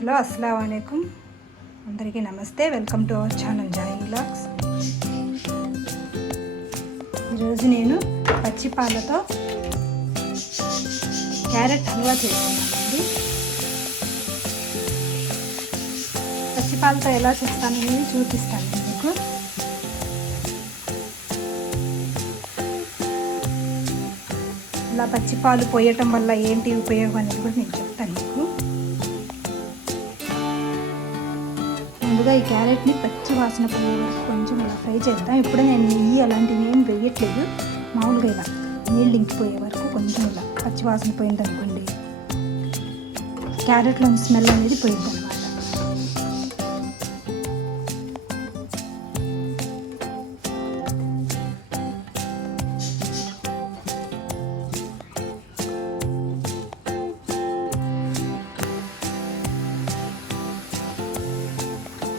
Hello అస్సలాము అలైకుం అందరికీ నమస్తే. Welcome to our channel Joy vlogs. ఈరోజు నేను పచ్చి పాలతో క్యారెట్ హల్వా చేస్తున్నానండి. పచ్చి పాలతో ఎలా చేస్తానని చూపిస్తాను మీకు. ఇలా పచ్చి పాలు పోయటం వల్ల ఏంటి ఉపయోగం అనేది కూడా నేను చెప్తాను మీకు. ముందుగా ఈ క్యారెట్ని పచ్చి వాసన పోయే వరకు కొంచెం ఇలా ఫ్రై చేద్దాం. ఇప్పుడు నేను నెయ్యి అలాంటివి ఏం వేయట్లేదు, మామూలుగా ఇలా నీళ్ళు ఇంకిపోయే వరకు కొంచెం ఇలా పచ్చి వాసన పోయింది అనుకోండి, క్యారెట్లోని స్మెల్ అనేది పోయింది అనమాట.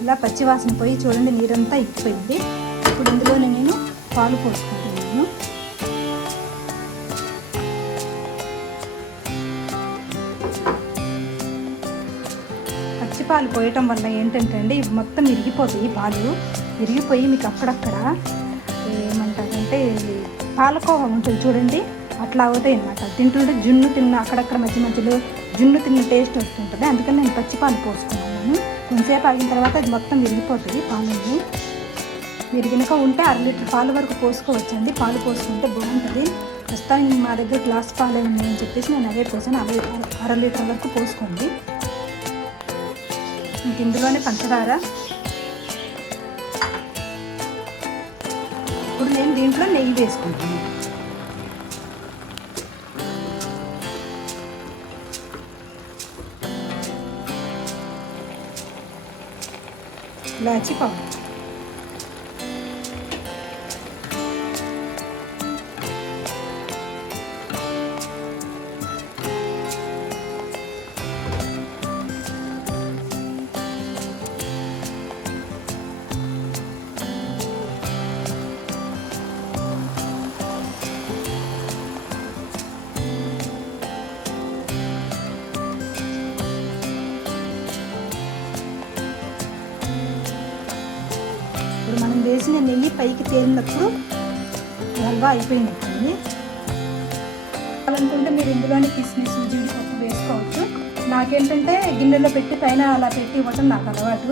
ఇలా పచ్చి వాసన పోయి చూడండి, నీరంతా ఇప్పిపోయింది. ఇప్పుడు ఇందులోనే నేను పాలు పోసుకుంటున్నాను. పచ్చి పాలు పోయటం వల్ల ఏంటంటే అండి, ఇవి మొత్తం ఇరిగిపోతాయి. పాలు ఇరిగిపోయి మీకు అక్కడక్కడ ఏమంటారంటే పాలకోవా ఉంటుంది చూడండి, అట్లా అవుతాయి అన్నమాట. తింటుంటే జున్ను తిన్న అక్కడక్కడ మధ్య మధ్యలో జున్ను తిన్న టేస్ట్ వస్తుంటుంది. అందుకని నేను పచ్చి పాలు పోసుకున్నాను. కొంతసేపు ఆగిన తర్వాత అది మొత్తం విరిగిపోతుంది. పాలని విరిగినక ఉంటే 1/2 లీటర్ పాలు వరకు పోసుకోవచ్చండి. పాలు పోసుకుంటే బాగుంటుంది. ప్రస్తుతానికి మా దగ్గర గ్లాస్ పాలు ఉన్నాయని చెప్పేసి నేను అవే పోసాను. 1/2 లీటర్ వరకు పోసుకోండి. ఇంక ఇందులోనే పంచదార. ఇప్పుడు నేను దీంట్లో నెయ్యి వేసుకుంటాను. ఇలాచి పౌడర్, మనం వేసిన నెయ్యి పైకి తేలినప్పుడు హల్వా అయిపోయినట్టుంది. అలానుకుంటే మీరు ఇందులోనే కిస్మిస్ జీడిపప్పు వేసుకోవచ్చు. నాకేంటంటే గిన్నెలో పెట్టి పైన అలా పెట్టి ఇవ్వటం నాకు అలవాటు.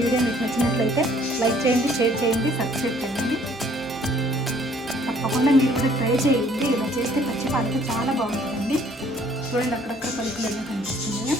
వీడియో మీకు నచ్చినట్లయితే లైక్ చేయండి, షేర్ చేయండి, సబ్స్క్రైబ్ చేయండి. తప్పకుండా మీరు కూడా ట్రై చేయండి. ఇలా చేస్తే పచ్చి పాలతో చాలా బాగుంటుందండి. చూడండి, అక్కడక్కడ పలుకులు కనిపిస్తుంది.